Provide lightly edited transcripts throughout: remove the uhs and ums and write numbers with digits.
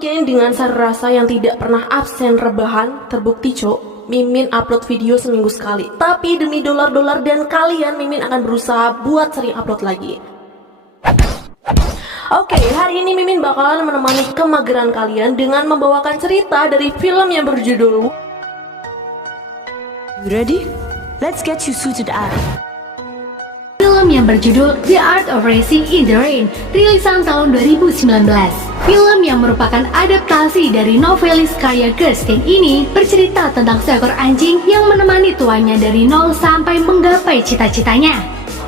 Again, dengan rasa yang tidak pernah absen rebahan, terbukti cok, Mimin upload video seminggu sekali. Tapi demi dolar-dolar dan kalian, Mimin akan berusaha buat sering upload lagi. Oke, hari ini Mimin bakalan menemani kemageran kalian dengan membawakan cerita dari film yang berjudul You ready? Let's get you suited up. Film yang berjudul The Art of Racing in the Rain, rilisan tahun 2019. Film yang merupakan adaptasi dari novelis karya Kirsten ini bercerita tentang seekor anjing yang menemani tuannya dari nol sampai menggapai cita-citanya.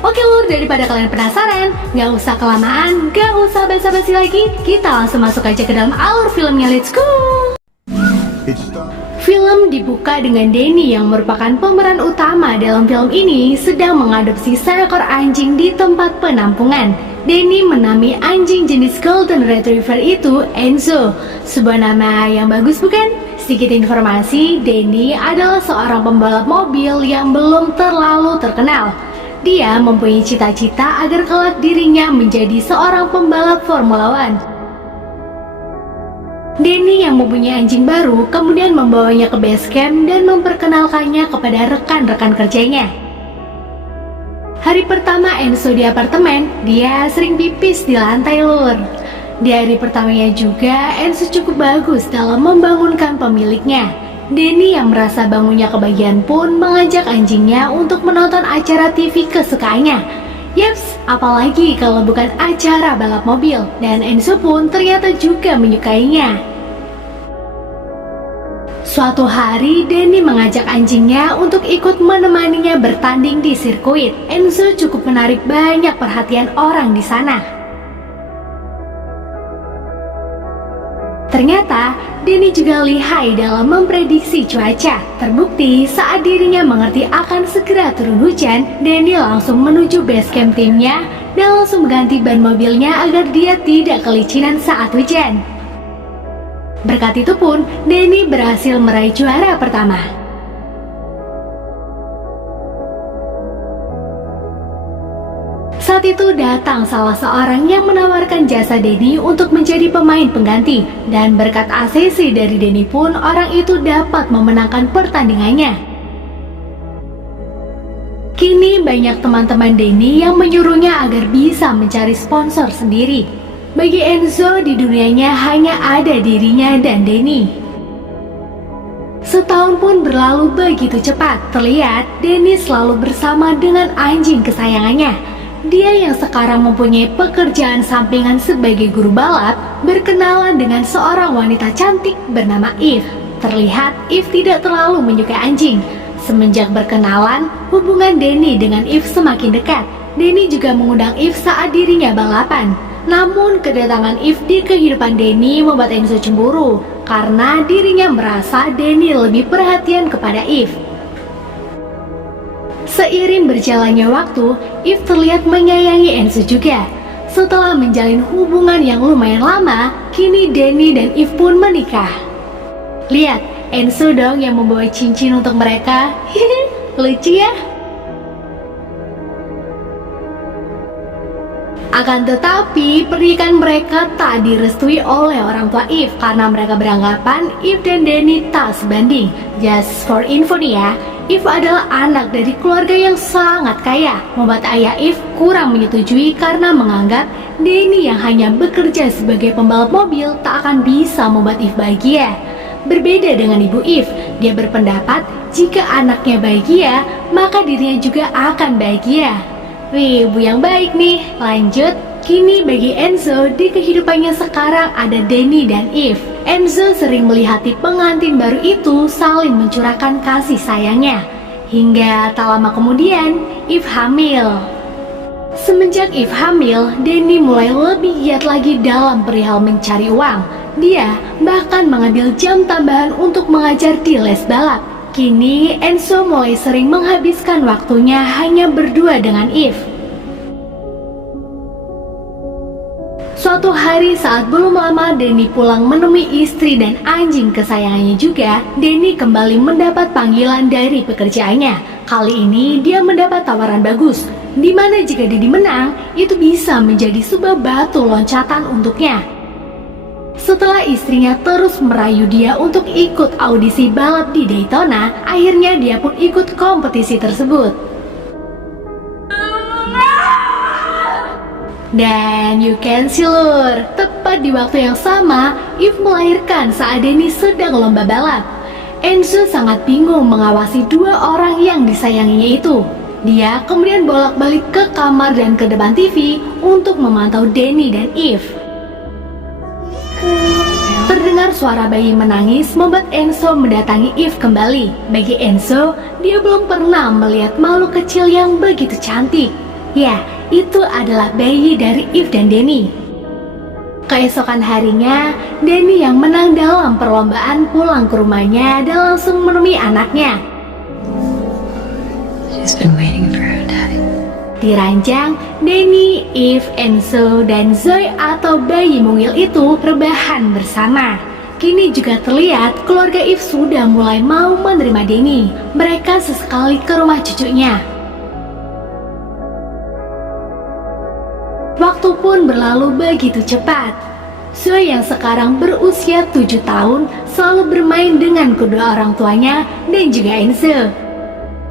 Oke lur, daripada kalian penasaran, gak usah kelamaan, gak usah basa-basi lagi, kita langsung masuk aja ke dalam alur filmnya, let's go! Film dibuka dengan Denny yang merupakan pemeran utama dalam film ini sedang mengadopsi seekor anjing di tempat penampungan. Denny menamai anjing jenis Golden Retriever itu Enzo. Sebuah nama yang bagus bukan? Sedikit informasi, Denny adalah seorang pembalap mobil yang belum terlalu terkenal. Dia mempunyai cita-cita agar kelak dirinya menjadi seorang pembalap Formula One. Denny yang mempunyai anjing baru kemudian membawanya ke base camp dan memperkenalkannya kepada rekan-rekan kerjanya. Hari pertama Enzo di apartemen, dia sering pipis di lantai lur. Di hari pertamanya juga, Enzo cukup bagus dalam membangunkan pemiliknya. Denny yang merasa bangunnya kebagian pun mengajak anjingnya untuk menonton acara TV kesukaannya. Yaps, apalagi kalau bukan acara balap mobil, dan Enzo pun ternyata juga menyukainya. Suatu hari, Denny mengajak anjingnya untuk ikut menemaninya bertanding di sirkuit. Enzo cukup menarik banyak perhatian orang di sana. Ternyata, Denny juga lihai dalam memprediksi cuaca. Terbukti saat dirinya mengerti akan segera turun hujan, Denny langsung menuju base camp timnya dan langsung mengganti ban mobilnya agar dia tidak kelicinan saat hujan. Berkat itu pun, Denny berhasil meraih juara pertama. Saat itu datang salah seorang yang menawarkan jasa Denny untuk menjadi pemain pengganti, dan berkat ACC dari Denny pun orang itu dapat memenangkan pertandingannya. Kini banyak teman-teman Denny yang menyuruhnya agar bisa mencari sponsor sendiri. Bagi Enzo di dunianya hanya ada dirinya dan Denny. Setahun pun berlalu begitu cepat. Terlihat Denny selalu bersama dengan anjing kesayangannya. Dia yang sekarang mempunyai pekerjaan sampingan sebagai guru balap berkenalan dengan seorang wanita cantik bernama Eve. Terlihat Eve tidak terlalu menyukai anjing. Semenjak berkenalan, hubungan Denny dengan Eve semakin dekat. Denny juga mengundang Eve saat dirinya balapan. Namun kedatangan Eve di kehidupan Denny membuat Enzo cemburu karena dirinya merasa Denny lebih perhatian kepada Eve. Seiring berjalannya waktu, Eve terlihat menyayangi Enzo juga. Setelah menjalin hubungan yang lumayan lama, kini Denny dan Eve pun menikah. Lihat, Enzo dong yang membawa cincin untuk mereka. Lucu ya? Akan tetapi, pernikahan mereka tak direstui oleh orang tua Eve karena mereka beranggapan Eve dan Denny tak sebanding. Just for info nih ya, Eve adalah anak dari keluarga yang sangat kaya, membuat ayah Eve kurang menyetujui karena menganggap Denny yang hanya bekerja sebagai pembalap mobil tak akan bisa membuat Eve bahagia. Berbeda dengan ibu Eve, dia berpendapat jika anaknya bahagia, maka dirinya juga akan bahagia. Wih, ibu yang baik nih. Lanjut, kini bagi Enzo di kehidupannya sekarang ada Denny dan Eve. Enzo sering melihati pengantin baru itu saling mencurahkan kasih sayangnya. Hingga tak lama kemudian, Eve hamil. Semenjak Eve hamil, Denny mulai lebih giat lagi dalam perihal mencari uang. Dia bahkan mengambil jam tambahan untuk mengajar di les balap. Kini Enzo mulai sering menghabiskan waktunya hanya berdua dengan Eve. Suatu hari saat belum lama Denny pulang menemui istri dan anjing kesayangannya juga, Denny kembali mendapat panggilan dari pekerjaannya. Kali ini dia mendapat tawaran bagus, di mana jika Denny menang, itu bisa menjadi sebuah batu loncatan untuknya. Setelah istrinya terus merayu dia untuk ikut audisi balap di Daytona, akhirnya dia pun ikut kompetisi tersebut. Dan you can see lur, tepat di waktu yang sama, Eve melahirkan saat Danny sedang lomba balap. Enzo sangat bingung mengawasi dua orang yang disayanginya itu. Dia kemudian bolak-balik ke kamar dan ke depan TV untuk memantau Danny dan Eve. Terdengar suara bayi menangis membuat Enzo mendatangi Eve kembali. Bagi Enzo, dia belum pernah melihat makhluk kecil yang begitu cantik. Ya, itu adalah bayi dari Eve dan Danny. Keesokan harinya, Danny yang menang dalam perlombaan pulang ke rumahnya dan langsung menemui anaknya. She's been waiting for her daddy. Di ranjang, Danny, Eve, Enzo, dan Zoe atau bayi mungil itu rebahan bersama. Kini juga terlihat keluarga Eve sudah mulai mau menerima Danny. Mereka sesekali ke rumah cucunya. Waktu pun berlalu begitu cepat. Zoe yang sekarang berusia 7 tahun selalu bermain dengan kedua orang tuanya dan juga Enzo.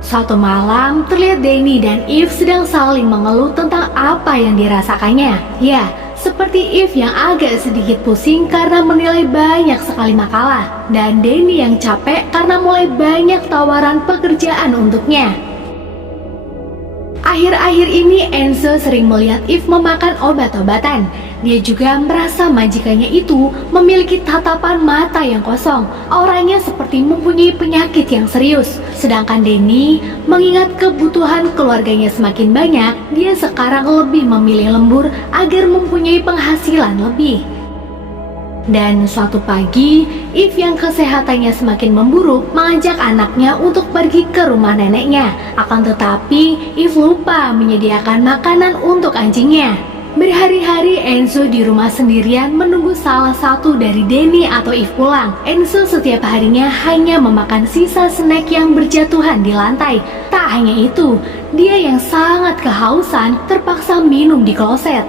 Suatu malam terlihat Danny dan Eve sedang saling mengeluh tentang apa yang dirasakannya. Ya, seperti Eve yang agak sedikit pusing karena menilai banyak sekali makalah, dan Danny yang capek karena mulai banyak tawaran pekerjaan untuknya. Akhir-akhir ini Enzo sering melihat Eve memakan obat-obatan. Dia juga merasa majikannya itu memiliki tatapan mata yang kosong. Auranya seperti mempunyai penyakit yang serius. Sedangkan Danny mengingat kebutuhan keluarganya semakin banyak, dia sekarang lebih memilih lembur agar mempunyai penghasilan lebih. Dan suatu pagi, Eve yang kesehatannya semakin memburuk mengajak anaknya untuk pergi ke rumah neneknya. Akan tetapi, Eve lupa menyediakan makanan untuk anjingnya. Berhari-hari Enzo di rumah sendirian menunggu salah satu dari Danny atau Eve pulang. Enzo setiap harinya hanya memakan sisa snack yang berjatuhan di lantai. Tak hanya itu, dia yang sangat kehausan terpaksa minum di kloset.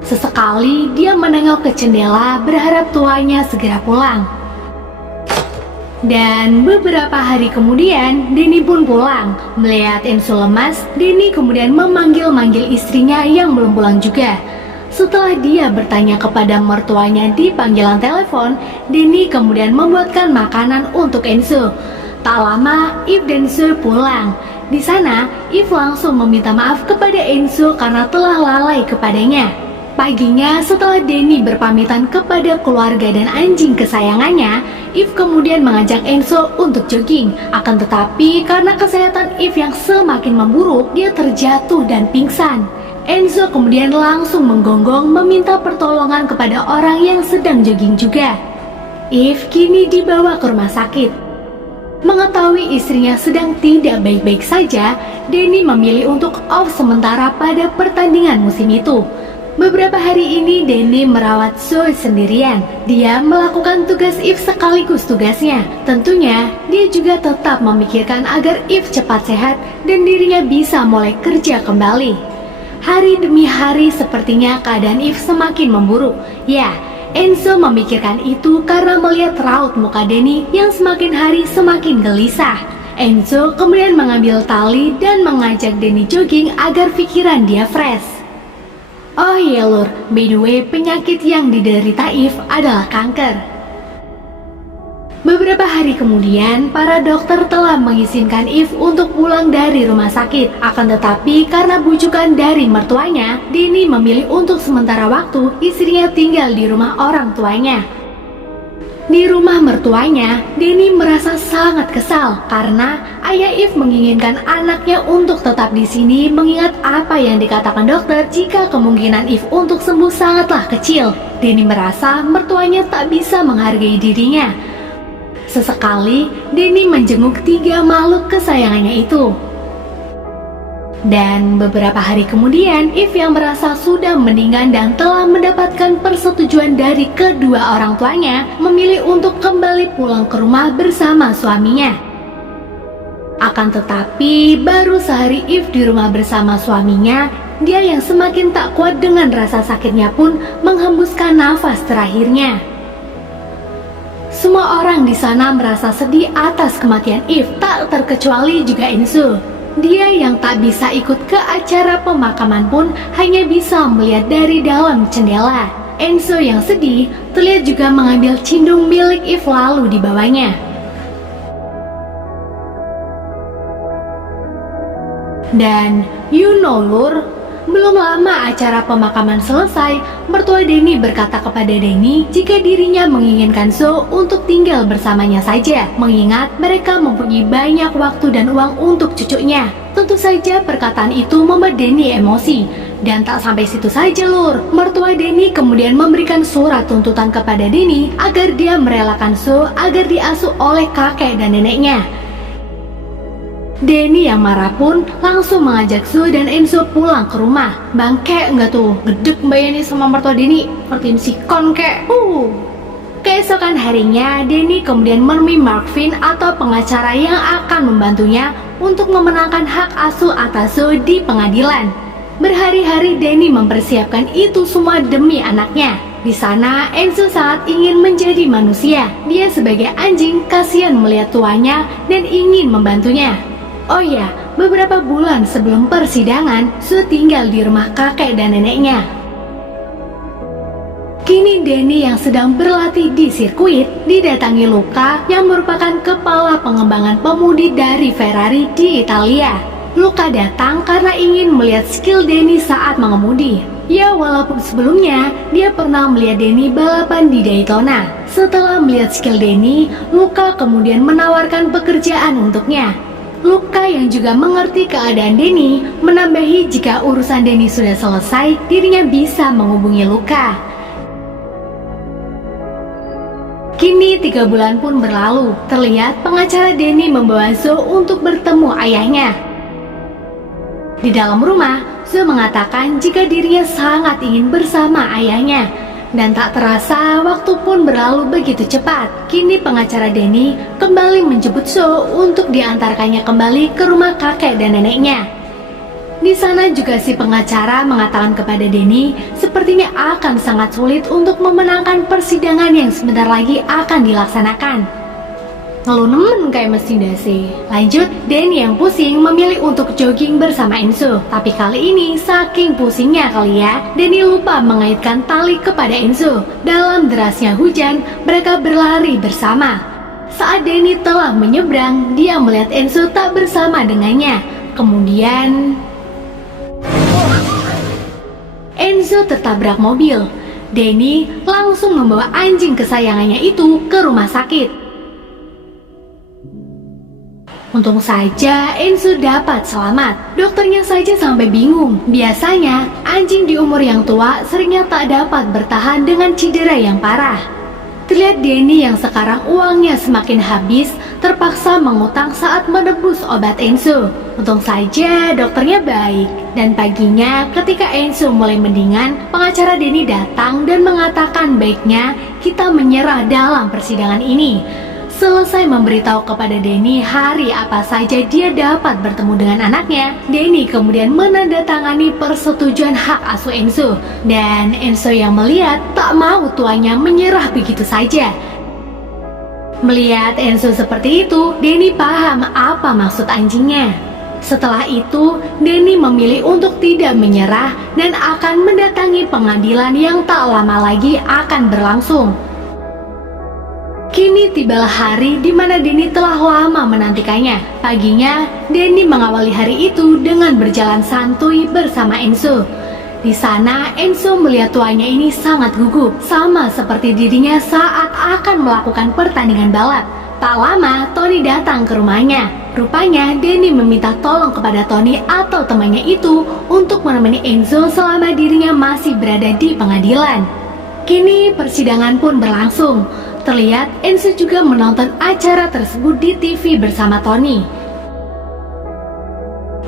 Sesekali dia menengok ke jendela berharap tuanya segera pulang. Dan beberapa hari kemudian Danny pun pulang. Melihat Enzo lemas, Danny kemudian memanggil-manggil istrinya yang belum pulang juga. Setelah dia bertanya kepada mertuanya di panggilan telepon, Danny kemudian membuatkan makanan untuk Enzo. Tak lama Eve dan Zoe pulang. Di sana Eve langsung meminta maaf kepada Enzo karena telah lalai kepadanya. Paginya setelah Danny berpamitan kepada keluarga dan anjing kesayangannya, Eve kemudian mengajak Enzo untuk jogging. Akan tetapi karena kesehatan Eve yang semakin memburuk, dia terjatuh dan pingsan. Enzo kemudian langsung menggonggong meminta pertolongan kepada orang yang sedang jogging juga. Eve kini dibawa ke rumah sakit. Mengetahui istrinya sedang tidak baik-baik saja, Danny memilih untuk off sementara pada pertandingan musim itu. Beberapa hari ini Danny merawat Zoe sendirian. Dia melakukan tugas Eve sekaligus tugasnya. Tentunya dia juga tetap memikirkan agar Eve cepat sehat dan dirinya bisa mulai kerja kembali. Hari demi hari sepertinya keadaan Eve semakin memburuk. Ya, Enzo memikirkan itu karena melihat raut muka Danny yang semakin hari semakin gelisah. Enzo kemudian mengambil tali dan mengajak Danny jogging agar pikiran dia fresh. Oh iya lur, by the way penyakit yang diderita Eve adalah kanker. Beberapa hari kemudian, para dokter telah mengizinkan Eve untuk pulang dari rumah sakit. Akan tetapi karena bujukan dari mertuanya, Danny memilih untuk sementara waktu istrinya tinggal di rumah orang tuanya. Di rumah mertuanya, Danny merasa sangat kesal karena ayah Eve menginginkan anaknya untuk tetap di sini mengingat apa yang dikatakan dokter jika kemungkinan Eve untuk sembuh sangatlah kecil. Danny merasa mertuanya tak bisa menghargai dirinya. Sesekali, Danny menjenguk 3 makhluk kesayangannya itu. Dan beberapa hari kemudian, Eve yang merasa sudah meninggal dan telah mendapatkan persetujuan dari kedua orang tuanya, memilih untuk kembali pulang ke rumah bersama suaminya. Akan tetapi, baru sehari Eve di rumah bersama suaminya, dia yang semakin tak kuat dengan rasa sakitnya pun menghembuskan nafas terakhirnya. Semua orang di sana merasa sedih atas kematian Eve, tak terkecuali juga Enzo. Dia yang tak bisa ikut ke acara pemakaman pun hanya bisa melihat dari dalam jendela. Enzo yang sedih terlihat juga mengambil cindung milik Eve lalu dibawanya. Dan you know Lur, belum lama acara pemakaman selesai, mertua Denny berkata kepada Denny jika dirinya menginginkan Zoe untuk tinggal bersamanya saja, mengingat mereka mempunyai banyak waktu dan uang untuk cucunya. Tentu saja perkataan itu membuat Denny emosi. Dan tak sampai situ saja Lur, mertua Denny kemudian memberikan surat tuntutan kepada Denny agar dia merelakan Zoe agar diasuh oleh kakek dan neneknya. Denny yang marah pun langsung mengajak Zoe dan Enzo pulang ke rumah. Bangke enggak tuh, gedek Mbak Yeni sama mertua Denny, seperti sikon kek. Keesokan harinya, Denny kemudian menemui Marvin atau pengacara yang akan membantunya untuk memenangkan hak asuh atas Zoe di pengadilan. Berhari-hari Denny mempersiapkan itu semua demi anaknya. Di sana, Enzo sangat ingin menjadi manusia. Dia sebagai anjing kasihan melihat tuanya dan ingin membantunya. Oh ya, beberapa bulan sebelum persidangan, Zoe tinggal di rumah kakek dan neneknya. Kini Denny yang sedang berlatih di sirkuit didatangi Luca yang merupakan kepala pengembangan pemudi dari Ferrari di Italia. Luca datang karena ingin melihat skill Denny saat mengemudi. Ya, walaupun sebelumnya dia pernah melihat Denny balapan di Daytona. Setelah melihat skill Denny, Luca kemudian menawarkan pekerjaan untuknya. Luca yang juga mengerti keadaan Denny menambahi jika urusan Denny sudah selesai, dirinya bisa menghubungi Luca. Kini 3 bulan pun berlalu. Terlihat pengacara Denny membawa Zoe untuk bertemu ayahnya. Di dalam rumah, Zoe mengatakan jika dirinya sangat ingin bersama ayahnya. Dan tak terasa waktu pun berlalu begitu cepat. Kini pengacara Denny kembali menjemput Zoe untuk diantarkannya kembali ke rumah kakek dan neneknya. Di sana juga si pengacara mengatakan kepada Denny sepertinya akan sangat sulit untuk memenangkan persidangan yang sebentar lagi akan dilaksanakan. Ngeluh nemen kayak mesin dasi. Lanjut, Denny yang pusing memilih untuk jogging bersama Enzo. Tapi kali ini saking pusingnya kali ya, Denny lupa mengaitkan tali kepada Enzo. Dalam derasnya hujan, mereka berlari bersama. Saat Denny telah menyeberang, dia melihat Enzo tak bersama dengannya. Kemudian Enzo tertabrak mobil. Denny langsung membawa anjing kesayangannya itu ke rumah sakit. Untung saja Enzo dapat selamat. Dokternya saja sampai bingung. Biasanya anjing di umur yang tua seringnya tak dapat bertahan dengan cedera yang parah. Terlihat Denny yang sekarang uangnya semakin habis terpaksa mengutang saat menebus obat Enzo. Untung saja dokternya baik. Dan paginya ketika Enzo mulai mendingan, pengacara Denny datang dan mengatakan baiknya kita menyerah dalam persidangan ini. Selesai memberitahu kepada Denny hari apa saja dia dapat bertemu dengan anaknya, Denny kemudian menandatangani persetujuan hak asuh Enzo. Dan Enzo yang melihat tak mau tuanya menyerah begitu saja. Melihat Enzo seperti itu, Denny paham apa maksud anjingnya. Setelah itu, Denny memilih untuk tidak menyerah dan akan mendatangi pengadilan yang tak lama lagi akan berlangsung. Kini tibalah hari di mana Denny telah lama menantikannya. Paginya, Denny mengawali hari itu dengan berjalan santuy bersama Enzo. Di sana, Enzo melihat tuanya ini sangat gugup, sama seperti dirinya saat akan melakukan pertandingan balap. Tak lama, Tony datang ke rumahnya. Rupanya, Denny meminta tolong kepada Tony atau temannya itu untuk menemani Enzo selama dirinya masih berada di pengadilan. Kini, persidangan pun berlangsung. Terlihat Enzo juga menonton acara tersebut di TV bersama Tony.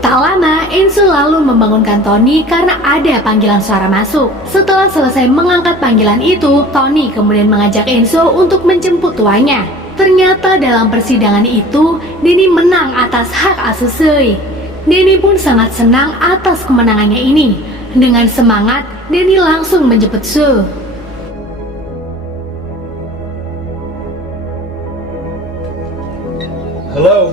Tak lama, Enzo lalu membangunkan Tony karena ada panggilan suara masuk. Setelah selesai mengangkat panggilan itu, Tony kemudian mengajak Enzo untuk menjemput tuanya. Ternyata dalam persidangan itu, Denny menang atas hak asuh Zoe. Denny pun sangat senang atas kemenangannya ini. Dengan semangat, Denny langsung menjemput Sue. Hello?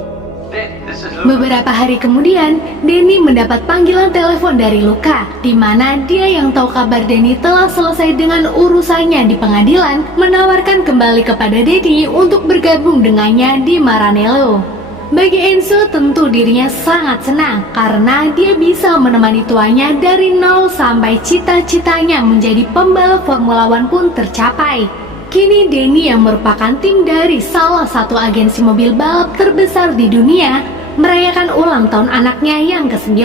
Beberapa hari kemudian, Denny mendapat panggilan telepon dari Luca, di mana dia yang tahu kabar Denny telah selesai dengan urusannya di pengadilan, menawarkan kembali kepada Denny untuk bergabung dengannya di Maranello. Bagi Enzo tentu dirinya sangat senang karena dia bisa menemani tuanya dari nol sampai cita-citanya menjadi pembalap Formula One pun tercapai. Kini Denny yang merupakan tim dari salah satu agensi mobil balap terbesar di dunia merayakan ulang tahun anaknya yang ke-9.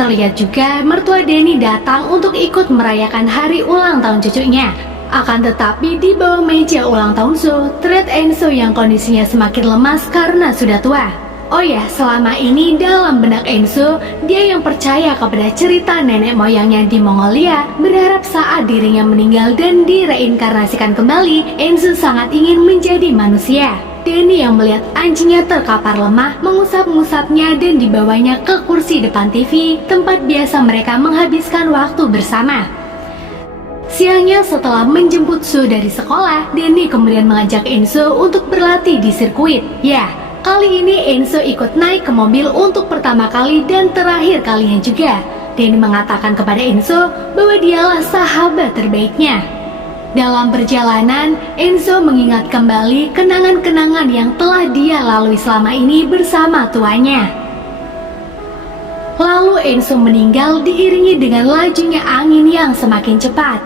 Terlihat juga mertua Denny datang untuk ikut merayakan hari ulang tahun cucunya. Akan tetapi di bawah meja ulang tahun Sue, terlihat Enzo yang kondisinya semakin lemas karena sudah tua. Oh ya, selama ini dalam benak Enzo, dia yang percaya kepada cerita nenek moyangnya di Mongolia, berharap saat dirinya meninggal dan direinkarnasikan kembali, Enzo sangat ingin menjadi manusia. Denny yang melihat anjingnya terkapar lemah, mengusap-ngusapnya dan dibawanya ke kursi depan TV, tempat biasa mereka menghabiskan waktu bersama. Siangnya setelah menjemput Sue dari sekolah, Denny kemudian mengajak Enzo untuk berlatih di sirkuit. Ya, kali ini Enzo ikut naik ke mobil untuk pertama kali dan terakhir kalinya juga. Denny mengatakan kepada Enzo bahwa dialah sahabat terbaiknya. Dalam perjalanan, Enzo mengingat kembali kenangan-kenangan yang telah dia lalui selama ini bersama tuanya. Lalu Enzo meninggal diiringi dengan lajunya angin yang semakin cepat.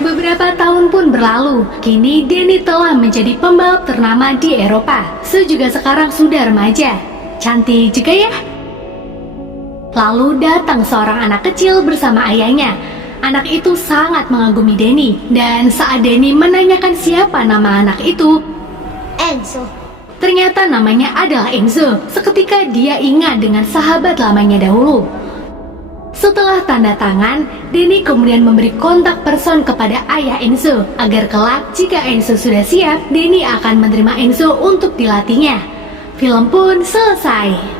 Beberapa tahun pun berlalu, kini Denny telah menjadi pembalap ternama di Eropa. Sue juga sekarang sudah remaja. Cantik juga ya? Lalu datang seorang anak kecil bersama ayahnya. Anak itu sangat mengagumi Denny, dan saat Denny menanyakan siapa nama anak itu, Enzo. ternyata namanya adalah Enzo. Seketika dia ingat dengan sahabat lamanya dahulu. Setelah tanda tangan, Denny kemudian memberi kontak person kepada ayah Enzo agar kelak jika Enzo sudah siap, Denny akan menerima Enzo untuk dilatihnya. Film pun selesai.